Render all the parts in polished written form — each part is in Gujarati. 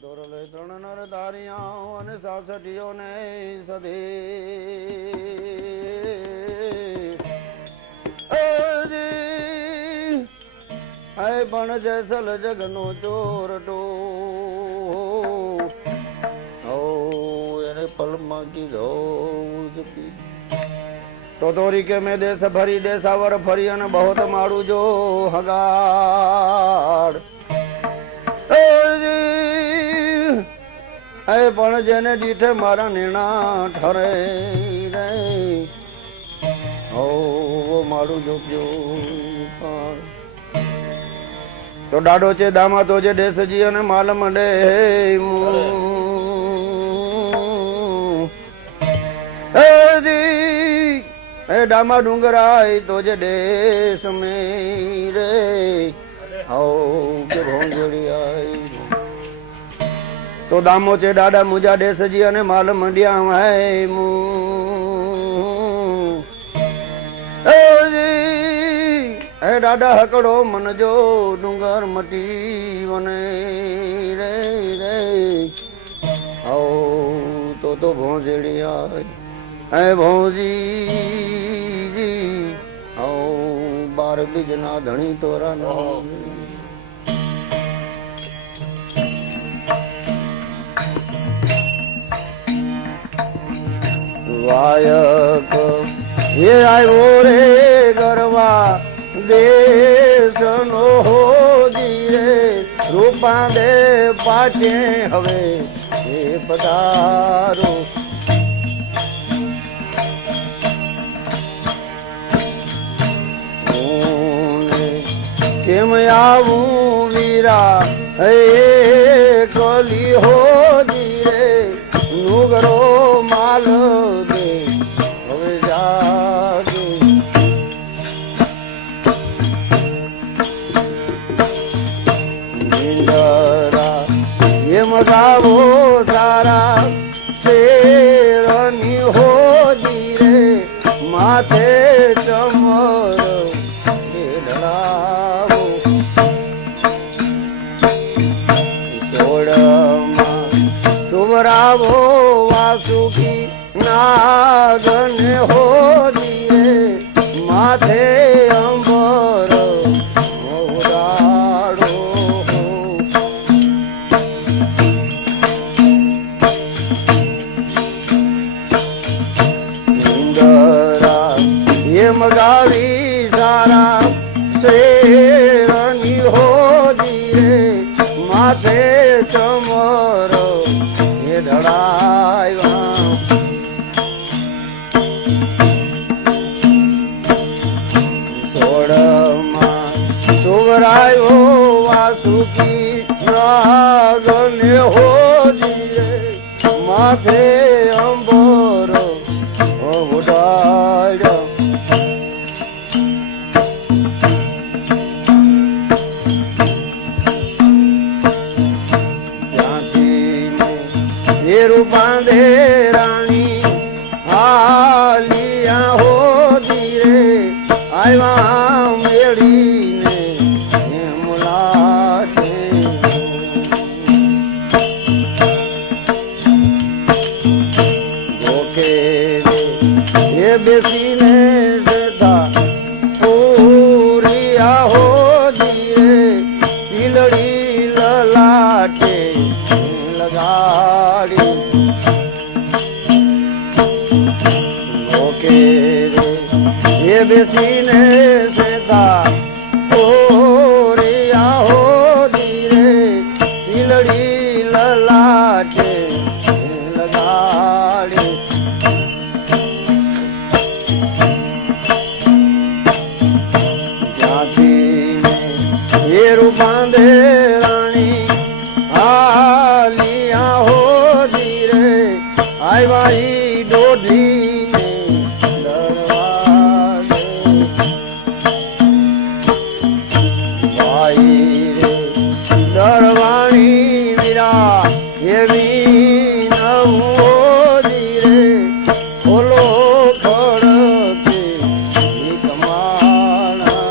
ધોરલે ત્રણ નર ધારિયા અને સાસઠીઓ ને સધી હે પણ જેસલ જગનો ચોરટો એને પલમાં કીધો તો દોરી કે મેં દેશ ભરી દેશાવર ફરી અને બહોત મારું જો હગાડ પણ જેને દીઠે મારા નીણા ઠરે રે હો મારું જોજો તો દાડો છે દામા તો જે દેશજી અને માલ મંડે હે ડામા ડુંગરાય તો જે દેશ મેં રે હો કે ભોંજડી આય તો દામો છે દાડા મુજા દેશજી અને માલ મંડિયા હે દાડા હકડો મન જો ડુંગર મટી વને રે રે આવ તો ભોંજડી આય હે ભોંજી આવ બાર બીજના ધણી તોરા નો વાયક એ આવ્યો રે ગરવા દેશ નો હોજી રૂપા દે પાછે હવે એ પધારો કેમ આવું વીરા હે કલી હોજી રે નુગરો માલ દે હવે જાગે નિંદરા એમ ગાવો સારા શેરની હોજી રે માથે ચમર ઢળાવો ચોડમાં સુવરાવો વાસુકી નાગન હોજી રે માથે અંબર મોરાડો ઇન્દરા એમ ગાવી સારા શેરની હોજી રે માથે ચમર એ ઢળાવ્યા સોડમાં સુવરાયો વાસુકી નાગને હોજી રે માથે અંબર ઉડાડ્યા રૂપાંધે રાણી હાલિયા હોજી રે આવ્યા મેળીને મુલાતે જોકે એ બેસીને જતા પૂરિયા હોજી રે પીલડી લલાટે લગાડી એ બેસીને સેતા ઓરિયા હોજી રે પીલડી લલાટે લગાડી જ્યાંથી એ રૂપાંધે રાણી હાલિયા હોજી રે આવ્યા ઈ દોઢી દરવાણી વીરા એવી નવોજી રે ખોલો ખડકે કમાણા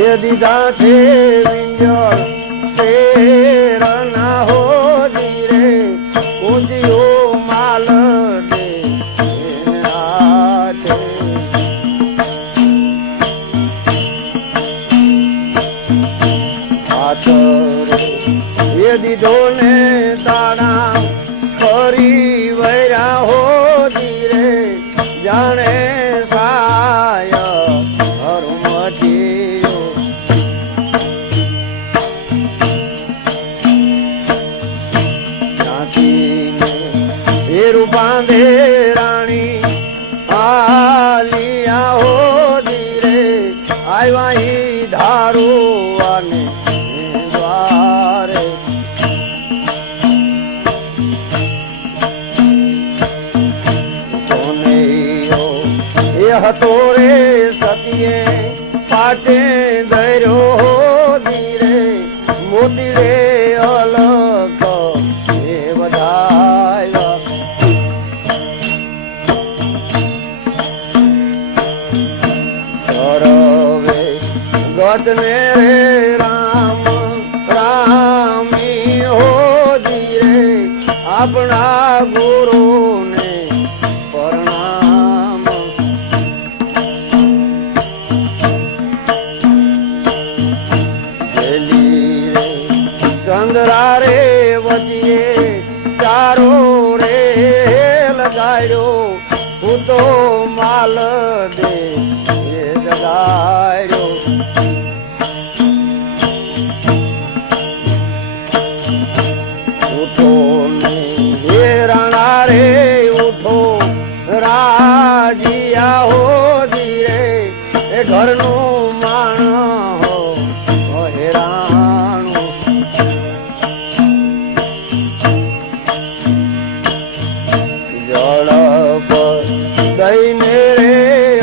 એ દીધા છે વિંજળ શેરના હોજી રે ઊંચીઓ માલ દે એ દીધો ને તાણા ફરી વૈરા હોજી રે જાણે સાય હરમતીઓ એ રૂપાંધે રાણી આલિયા હોજી રે આવ્યા ધારું અને દ્વારે સોનૈયો એ હતો રે સતીએ પાટે દર્યો હોજી રે મોતી રે અલગ એ બધાય ગતને રે રામ રામી હોજી રે આપણા ગુરુને પ્રણામ ગેલી રે ચંદ્રા રે વજીએ ચારો રે લગાડ્યો હું તો માલ દે એ જગાડ્યો રે ઉઠો રાજીયા હોજી રે એ ઘરનું માણ હો હેરાણું જળ પર દઈને રે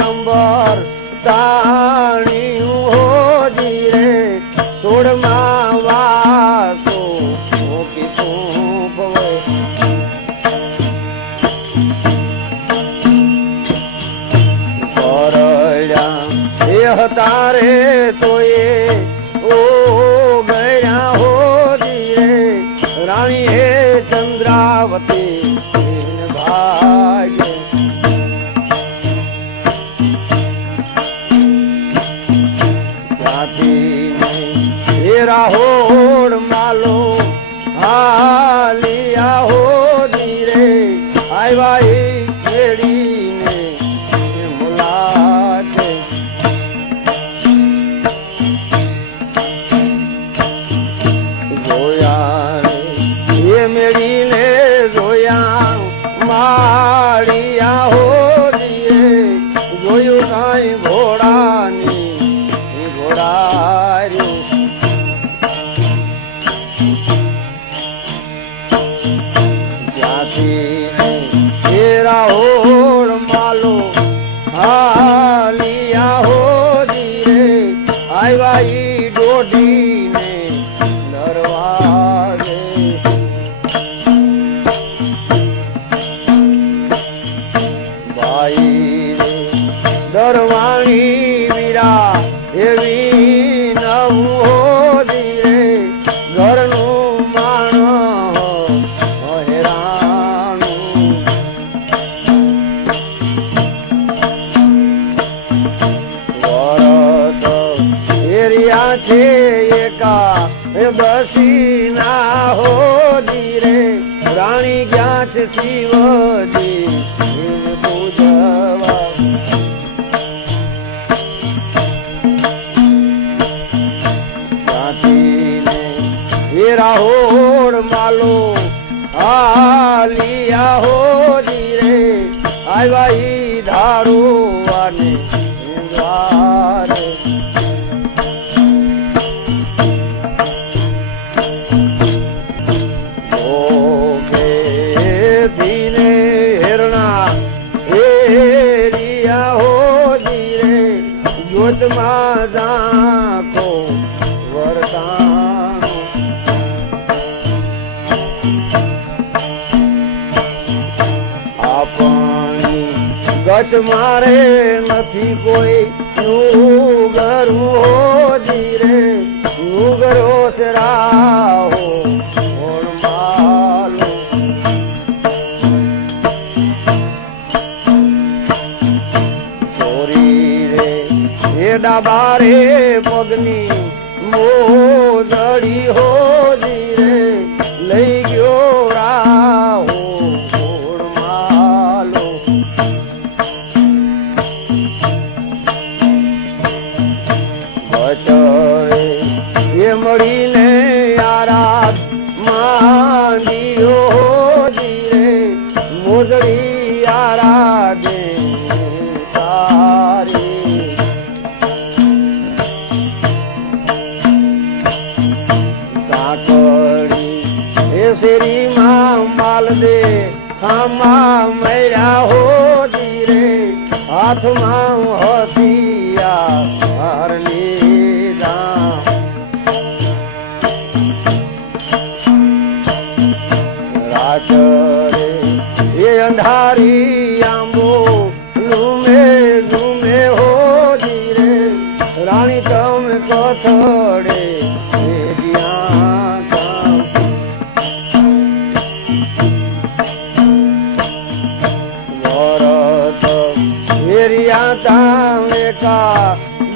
અંબર તાણ્યું હોજી રે તોડમાં વાસો મૂકી પૂપવે તારે તો એ ઓ ગયા હોજી રે રાણી હે ચંદ્રાવતી ભાગ્ય ત્યાંથી એ રાહોડ માલો હાલિયા હોજી રે આવ્યા એ કેડીને મુલાકે મેળીને જોયા માળિયા હોજી રે જોયું કાંઈ ઘોડાની ઘોડાર્યું ત્યાંથી તેરા હોળ માલો હાલિયા હોજી રે આવ્યા ઈ દોઢીને દરવાજે દરવાણી વીરા એવી નવું હોજી રે ઘરનું માણ હેરાણું વરત એરિયા છે એકા એ બસી ના હોજી રે રાણી ગયા છે શિવજી પૂજવા રાહોડ માલો હાલિયા હોજી રે આવ્યા ઈ ધારું અને દ્વારે ઓકે ધીને હેરણા હેરિયા હોજી રે જોતમાં ઝાંખો વરદાન ગત મારે નથી કોઈ નું ગરું હોજી પગની મોજડી હોજી રે લઈ ગયો રાહો માલો બચરે એ મળીને યારા માંડીઓ હોજી રે મોજડી યારા દે શેરી માં માલ દે ખામાં મર્યા હોજી રે હાથમાં હથિયાર લીધા રાત્રે એ અંધારી આંબો ઝૂમે ઝૂમે હોજી રે રાણી તમે કથડે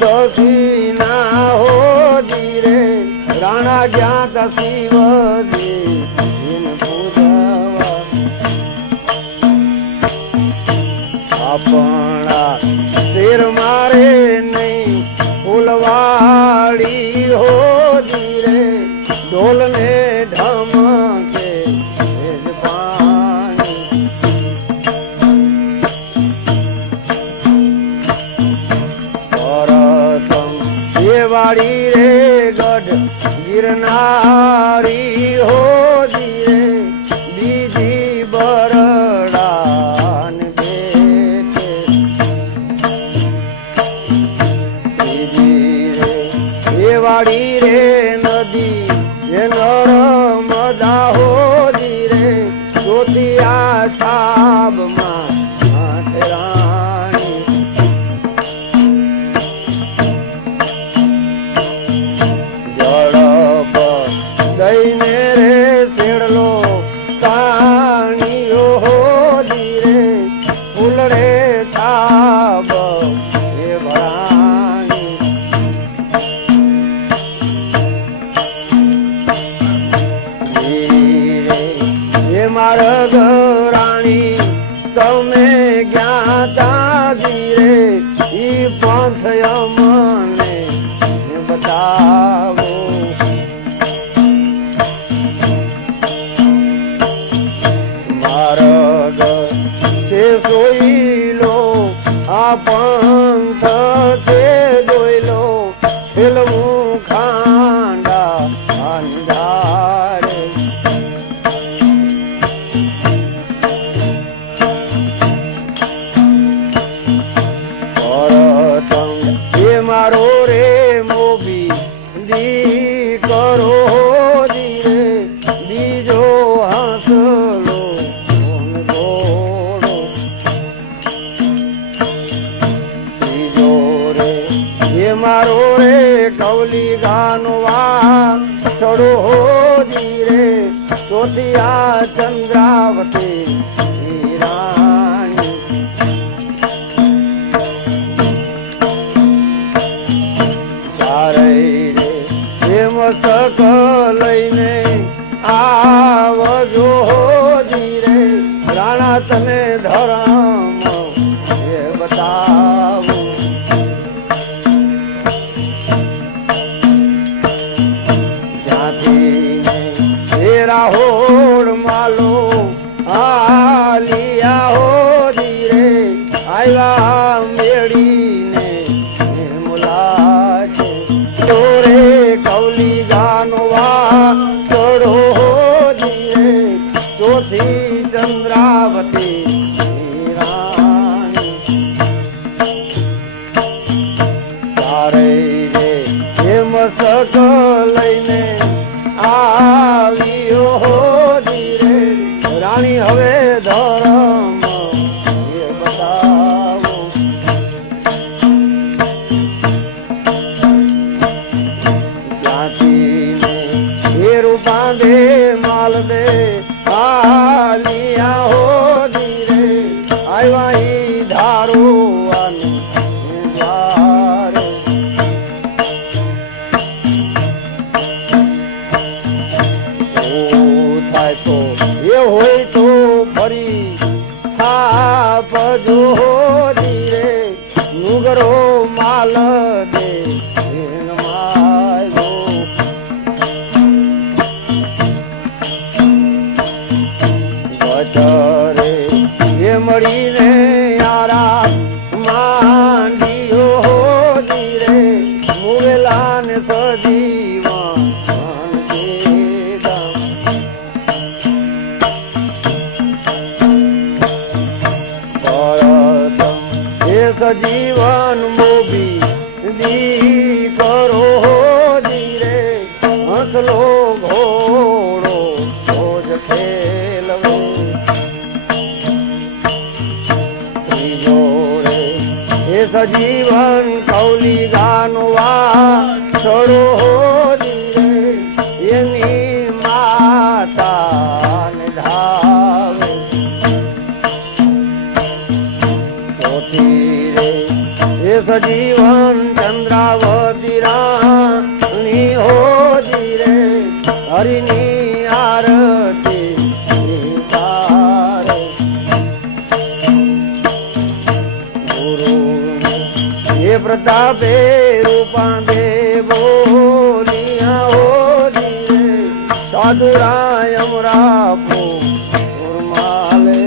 દક્ષિણા હોજી રે રાણા જ્ઞાત શિવજી પૂજવા આપણા શેર મારે નહીં ફૂલવાડી હોજી રે ઢોલ ને ઢમકે વાડી રે ગઢ ગિરનારી હોજી રે બીજી બરડાન બેઠે બીજી રે એ વાડી રે નદી એ નર્મદા હોજી રે ચોથી આ છાબમાં દઈને રે શેડલો કાણીઓ હોજી રે ફૂલડે છાબ એ ભરાણી એ મારગ રાણી તમે જ્ઞાતા રે ઈ પંથ અમને બતાવો સોઈ લો આ પંથ છે જોઈ લો ફિલ્મું ખાંડા અંધારે પરતંગ એ મારો રે મોભી દી કરો જી રે બીજો હસલો મારો રે કવલી ગાનવા છોડો હોજી રે ચોથી આ ચંદ્રાવતી રાણી ચારે રે એ મસ્તક લઈને આવજો હોજી રે રાણા તને ધરમ એ બતાવું રાહોડ માલો આલિયા હોજી રે આવ્યા મેળીને મુલાજે તોરે કવલી ગાનવા ચડો હોજી રે ચોથી ચંદ્રાવતી રાણી તારે રે એ મસ્તક લઈને આવ્યો હોજી રે રાણી હવે ધરમ એ બતાવો ત્યાંથી એ રૂપા દે માલ દે આલિયા હોજી રે આવ્યા ધારો દ્વારે જોજી રે નુગરો માલ દે રે એ મળીને યારા માંડીઓ રે મુવેલા ને સજીવન સજીવન મોબી દી કરો ધીરે હસલો ઘોડો રોજ ખેલવે ત્રીજોરે એ સજીવન કૌલી ગાનવા સરો ધીરે એની માતા ને ધાવે એ સજીવન ચંદ્રાવતી રાણી હોજી રે હરિની આરતી ગુરુ એ પ્રતાપે રૂપા દેવો હોજી રે સાધુરાયમ રાપો ગુરમાલે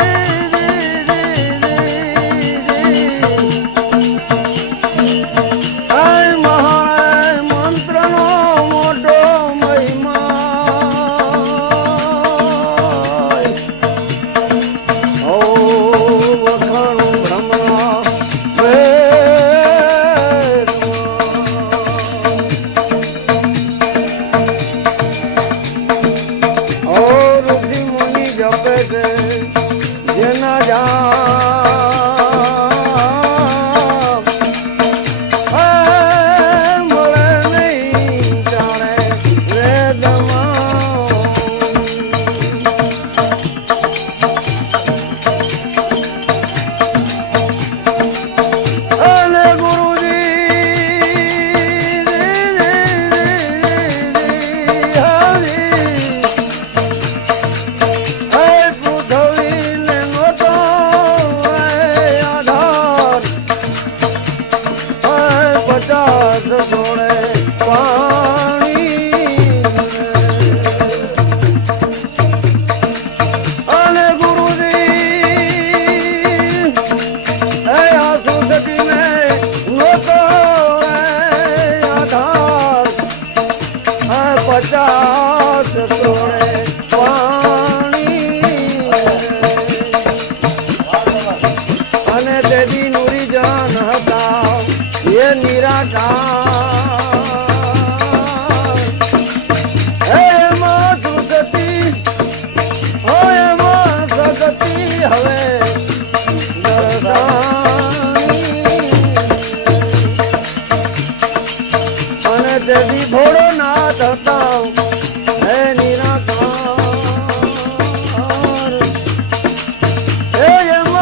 પ્રગટ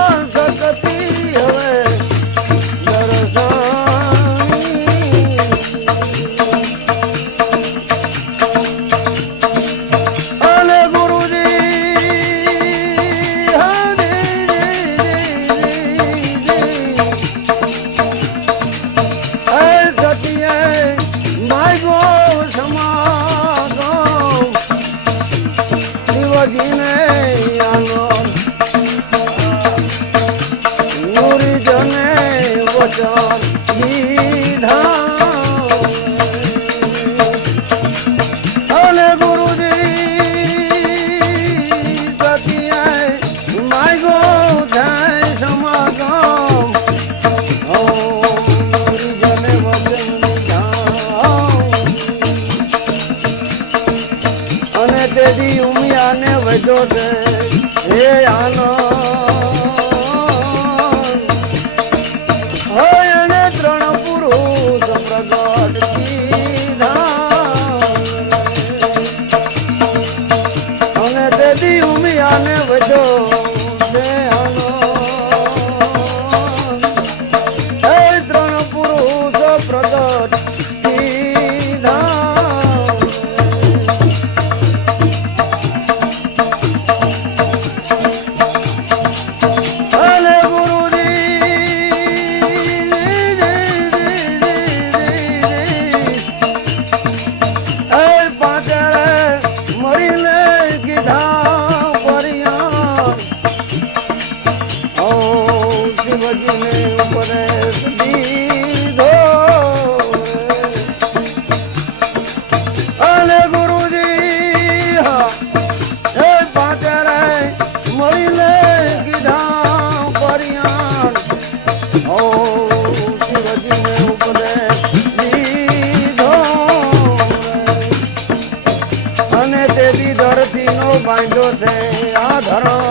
કર્યો છે આ ધર્મ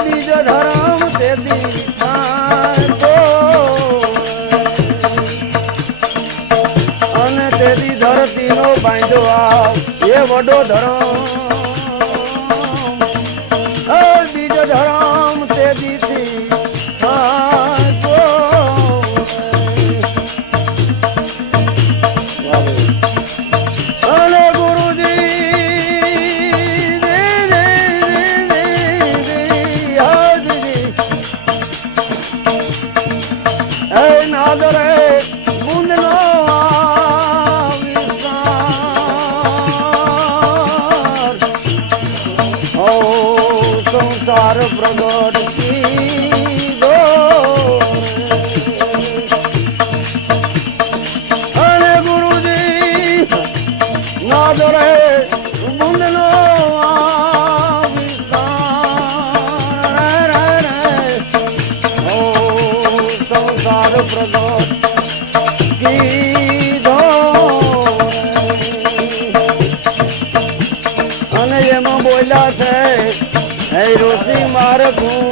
બીજ ધર્મ તેથી અને તેથી ધરતી નો બાંધો આવ એ વડો ધર્મ બીજ ધર્મ તેથી પ્રગટ કીધો અને ગુરુજી નાદ રે બુંદનો સંસાર પ્રગટ કીધો અને એમાં બોલ્યા છે હે ઋષિ મારગું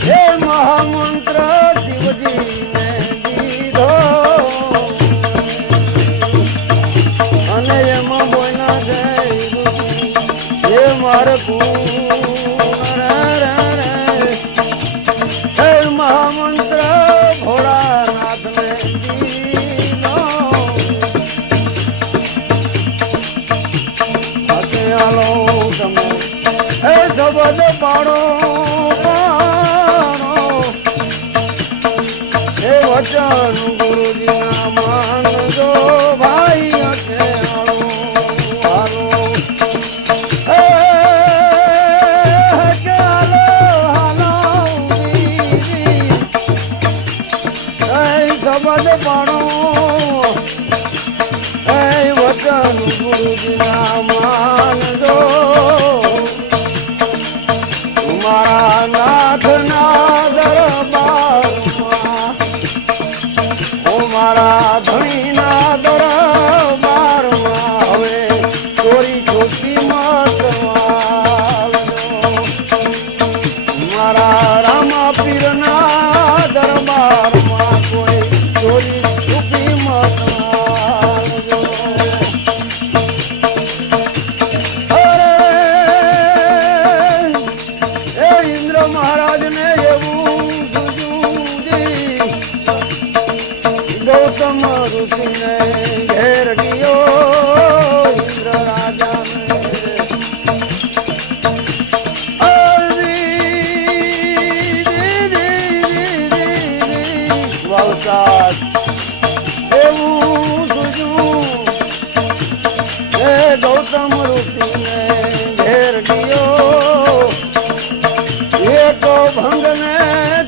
હે મહામંત્ર શિવજીને દીધો અને એમાં બોલ્યા છે હે મારગું હે મહામંત્ર ભોળાનાથને દીધો હાલો તમે હે શબ્દ પાડો હે વચન ગુરુજી ના માનજો ભાઈ હશે હાલો હાલો હે ચાલો હાલો હે શબ્દ પાડો હે વચન ગુરુજી ના માનજો મારા નાથ ના દરબારમાં મારા ધણી ના દરબારમાં હવે ચોરી ચોકી મત મારા રામા પીર ના દરબારમાં કોઈ ચોરી છુપી મત મહારાજ ને એવું ગૌતમ ઋષિ ને ઘેર ગયો ઇન્દ્ર રાજા વવસાદ એવું ગૌતમ ઋષિ ને ઘેર ગયો તો ભંગ ને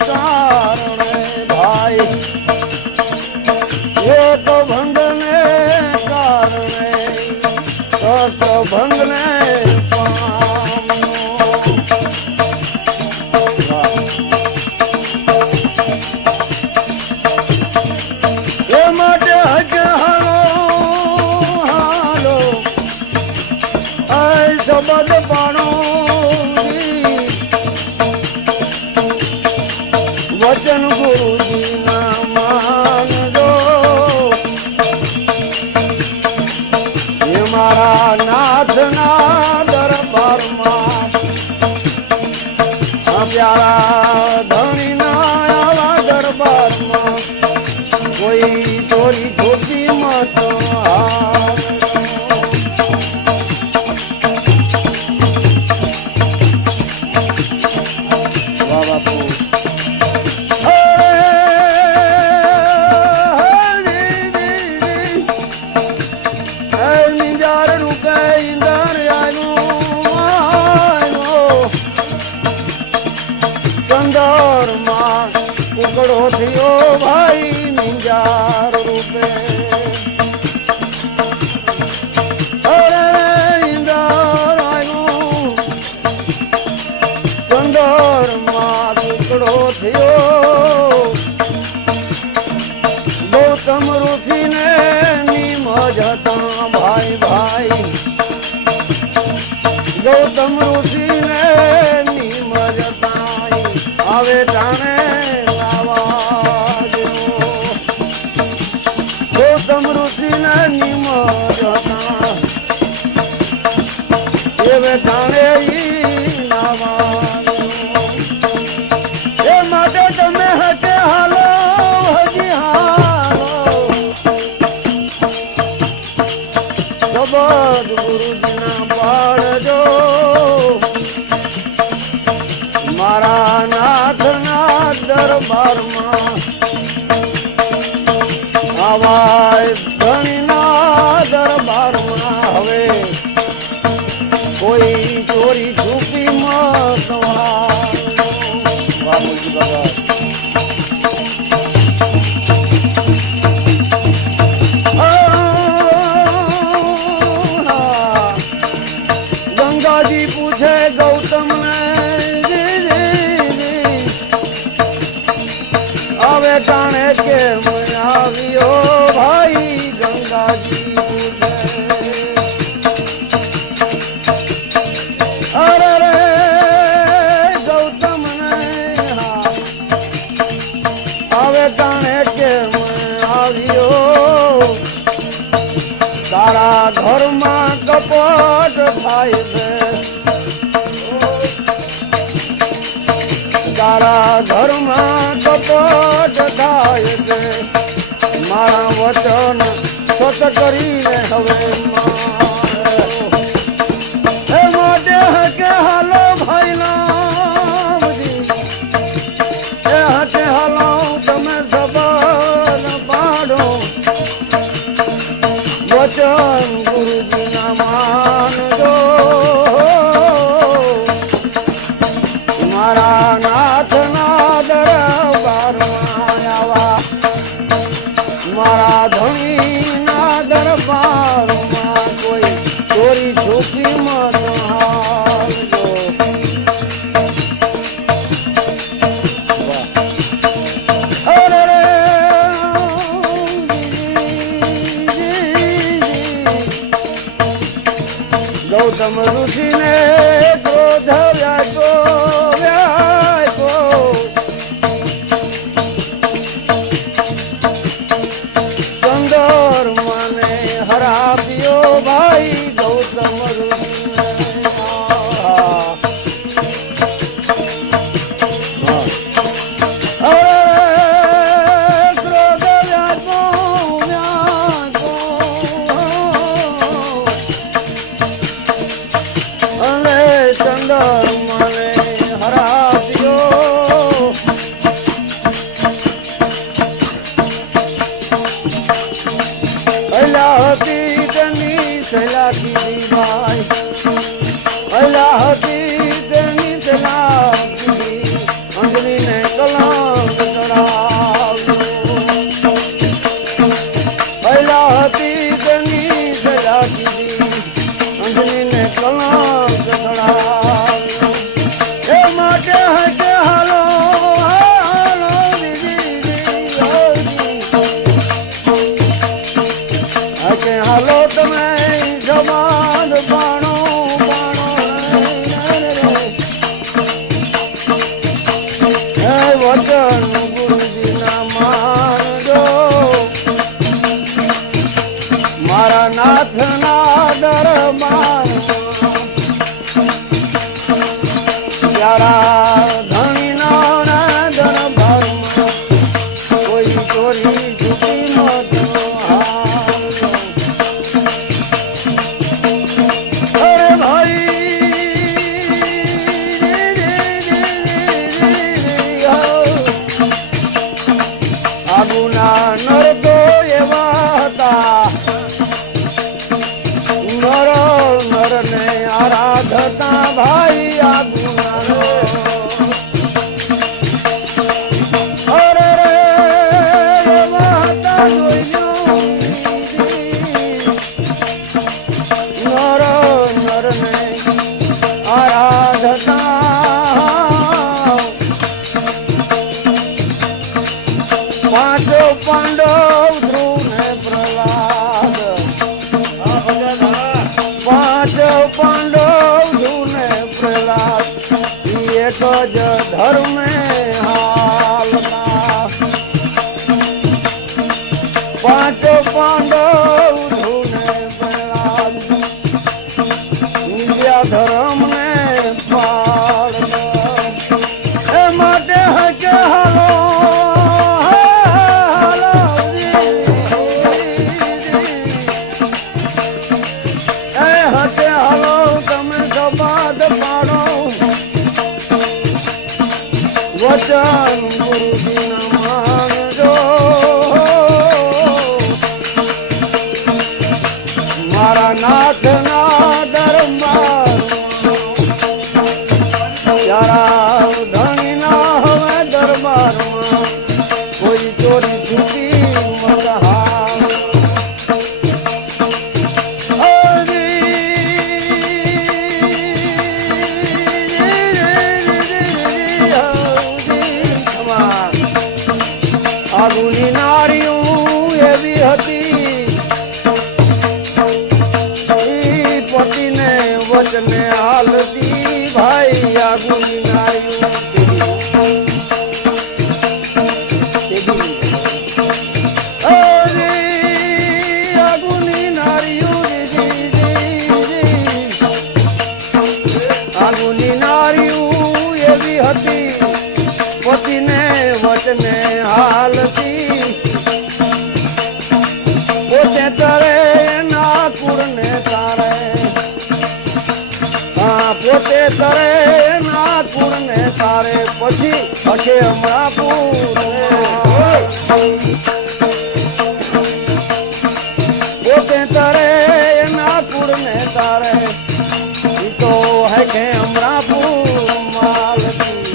કારણે ભાઈ એ તો ભંગ ને કારણે તો ભંગ ને એ માટે હજ હાલો હાલો શબ્દ પાણો વચન ગુરુજી ના માનજો ગૌતમ ઋષિ ને નિમજતા આવે જાણે લાવા ગૌતમ ઋષિ ને નિમજતા એવે જાણે એ માટે તમે હશે હાલો હજી હાલો શબ્દ ગુરુજીના પાડજો મારા નાથના દરબારમાં આવા ધણીના દરબારમાં હવે કોઈ ચોરી છુપી મત વામુજી ભગત ગંગાજી પૂછે ગૌતમ ને હવે જાણે કેમ આવ્યો ભાઈ ગંગાજી પૂછે અરે રે ગૌતમ ને હવે જાણે કેમ આવ્યો તારા ઘરમાં કપટ થાય છે તારા ઘરમાં કપટ થાય છે મારા વચન સત કરીને હવે એ માટે હકે હાલો ભાઈ નામજી એ હકે હાલો તમે સબલ પાડો વચન ગુરુજીના માનજો મારા નાથના દરબારમાં આવા મારા ધણીના દરબારમાં કોઈ ચોરી છુપી મત હાલજો અરે રે ગૌતમ ઋષિને ક્રોધ વ્યાકો ચંદર મને હરાવ્યો ભાઈ ગૌતમ ઋષિને ક્રોધ વ્યાકો અને ચંદર મને હરાવ્યો અલા હતી તેની સહેલા કીધી ભાઈ અલા હતી તેની સહેલા કીધી અંજલીને કલંક ચડાવ્યો અલા હતી તેની સહેલા કીધી અંજલીને કલંક ચડાવ્યો એ માટે હકે હાલો હાલો હકે હાલો તમે જમાન બાણો બાણો હે વચન ગુરુજીના માનજો મારા નાથના દરબારમાં પ્યારા ધણીના દરબારમાં કોઈ ચોરી છુપી મત હાલજો અરે ભાઈ આગુના નર તો એવા હતા નર નર ને આરાધતા ભાઈ આગુના મારા નાથ ના દરબાર યારા ધણી ના હવે દરબારમાં કોઈ ચોરી છૂટી મગહાર આગુની નારીઓ એવી હતી પતિને વચને હાલતી ભાઈ આગુની નારીઓ આગુની નારીઓ આગુની નારીઓ એવી હતી પતિને વચને હાલતી પોતે તરે ના કુળને તારે પોતે તરે ના કુળને તારે પછી હશે હમણાં પોતે તરે ના કુળને તારે તો હે કે હમણાં માલતી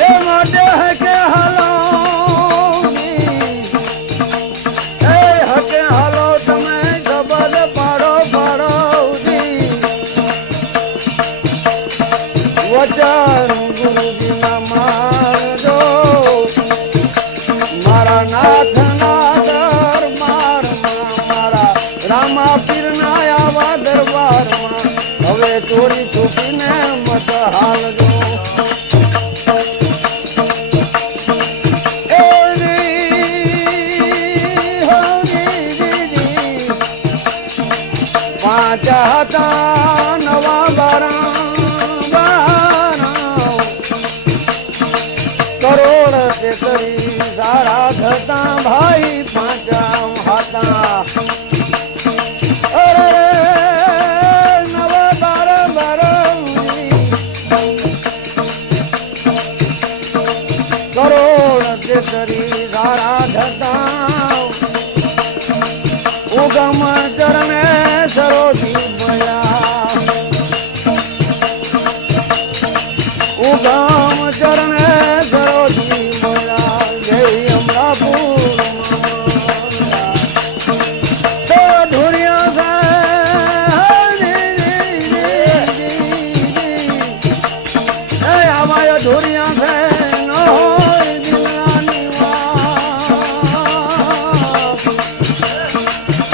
એ માટે હે કે હાલો એ હકે હાલો તમે ખબર પાડો પાડો વચન ગુરુજીના મારજો મારા નાથ ના દરબારમાં મારા રામા પીરના આવા દરબારમાં હવે ચોરી છૂટીને મત હાલજો પાંચ હતા નવા બારા કરોડ તે કરી સારા થતા ભાઈ પાંચમ હતા નવા બારા કરોડ તે કરી સારા થતા ઉગમ ચરણે સરોજી ભયા ઉગમ ચરણે સરોજી ભયા જય અમરાપુર તો ધુરિયા આવાય ધુરિયા છે ન હોય દિલની વાત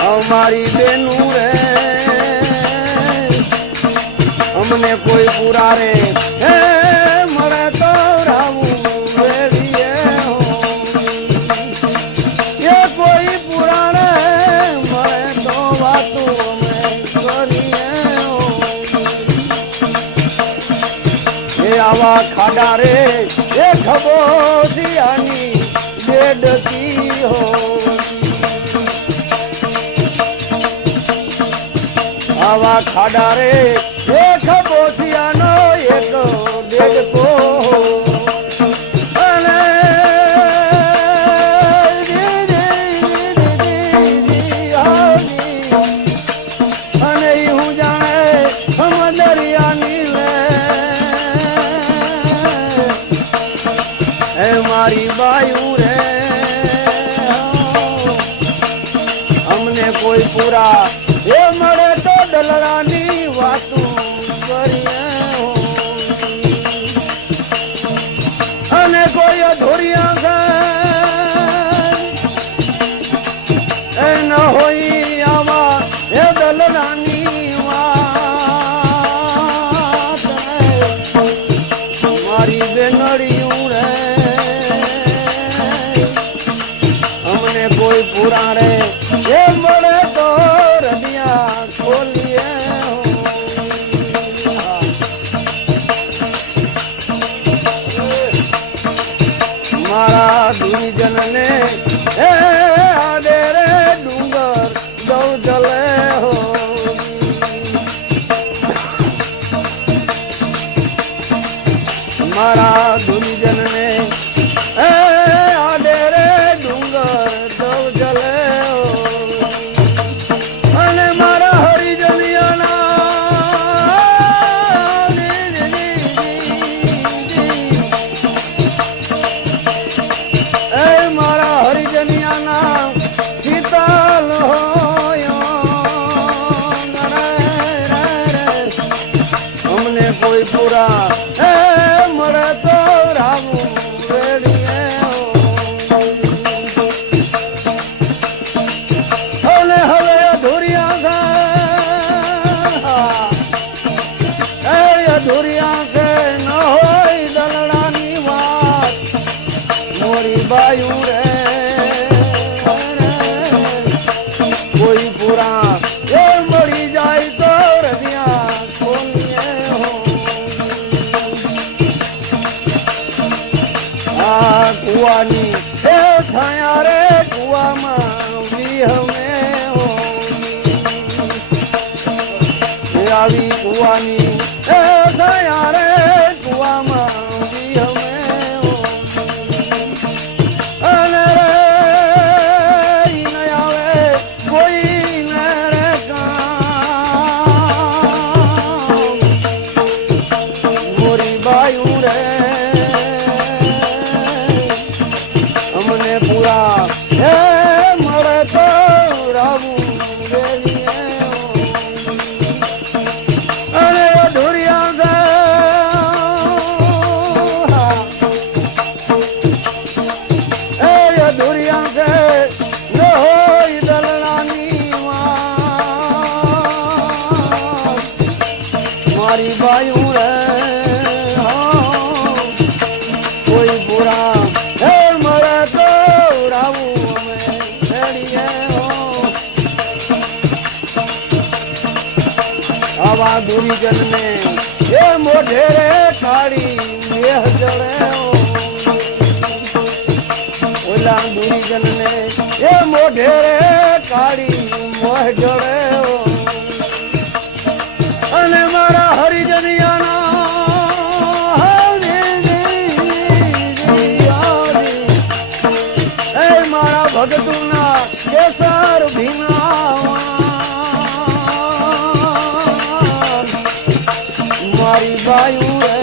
અમારી બેનું રે અમને કોઈ પૂરા રે હે મળે તો રાવું રેડીએ એ કોઈ પૂરા રે મળે તો વાતું અમે કરીએ એ આવા ખાડા રે એ ખબોસિયાની બેડતી હો આવા ખાડા રે એક બોસિયાનો એક દેડકો અને હું જાણે હમ દરિયાની લે એ મારી બાયુ રે અમને કોઈ પૂરા એ મળે તો ડલરાની વાતું કરીએ અને કોઈ અધૂરિયા એ ન હોય આવા એ ડલરાની વાત મારી બેનડીયું રે અમને કોઈ પૂરા રે એ મળે તો રડિયા ખોલીએ કોઈ પૂરા એ મળે તો રાવું રેડીએ અને હવે અધૂરિયા કે ન હોય દલડાની વાત મોરી બાયું રે કોઈ પૂરા એ મળી જાય તો રદિયા ખોલીએ આ કુવાની એ છાયા રે કુવામાં વિહમે આવી કુવાની એ છાયા રે કુવામાં વિહમે અને મારી બાયું રે કોઈ પૂરા હે મળે તો રાવું અમે રેડીએ આવા ગુરુજન ને એ મોઢે રે કાળી મેહ જળે ઓલા ગુરુજન ને એ મોઢે રે કાળી મોહ જળે અને મારા હરિજનિયાના મારા ભગતુના કેસર ભીના મારી બાયું રે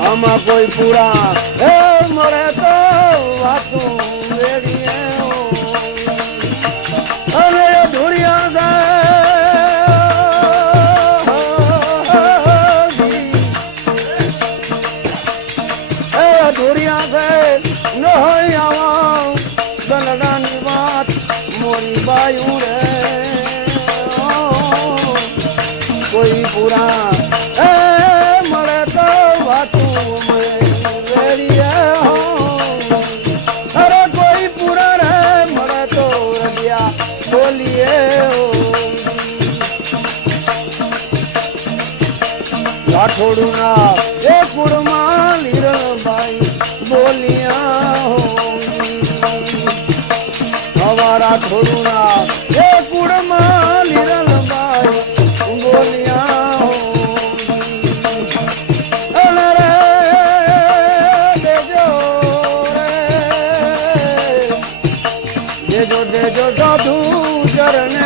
આમાં કોઈ પૂરા એ મરે તો વાતું રેડીએ અને અધૂરિયા ન હોય આવા દલડાની વાત મોરી બાયું રે કોઈ પૂરા એ મળે તો વાતું રેડીએ અરે કોઈ પૂરા રે મળે તો રડિયા બોલીએ રાઠોડું ના એ કુળમાં લીરબાઈ બોલિયા હવા રાઠોડું ના એ કુળમાં લીરબાઈ બોલિયા રે દેજો દેજો સાધુ ચરણે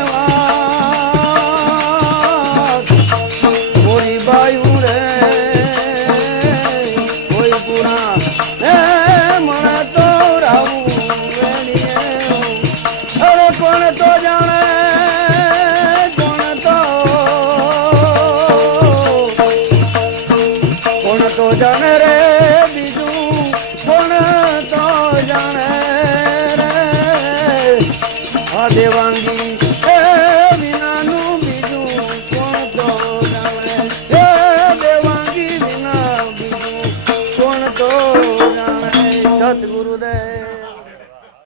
મોરી બાયું રે કોઈ પૂરા એ મને તો રાવું રેડીએ અરે કોણ તો જાણે રે બીજું કોણ તો જાણે રે આ દેવાંગી એ વિનાનું બીજું કોણ તો જાણે એ દેવાંગી વિના બીજું કોણ તો જાણે સતગુરુદેવ